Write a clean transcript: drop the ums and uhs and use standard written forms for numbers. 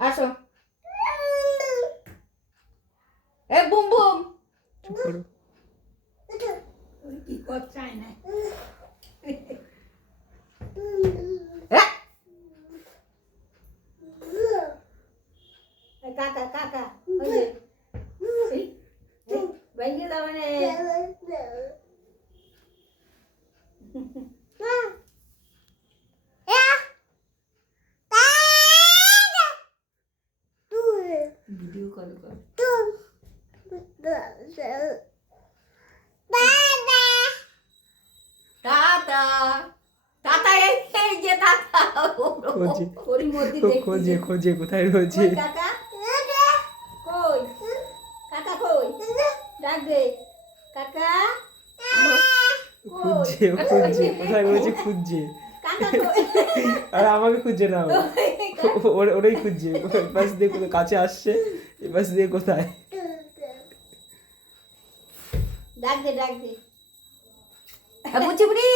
আসো। এ boom boom. চুপ করো। কি করছে না কাকা কাকা ওই যে ভেঙে যাবে না ভিডিও কল কর টাটা টাটা এই যে টাটা খোঁজে ওর মধ্যে ও দেখতে খোঁজে খোঁজে কোথায় রয়েছে। কই কাকা কই কাকা কই ডাক দে কাকা খুঁজছে ও খুঁজছে কোথায় রয়েছে খুঁজছে। কাকা কই আর আমাকে খুঁজছে না ওরাই খুঁজছে এপাশ দিয়ে কোথায় কাছে আসছে এপাশ দিয়ে কোথায়। ডাক দে বুঝি বুড়ি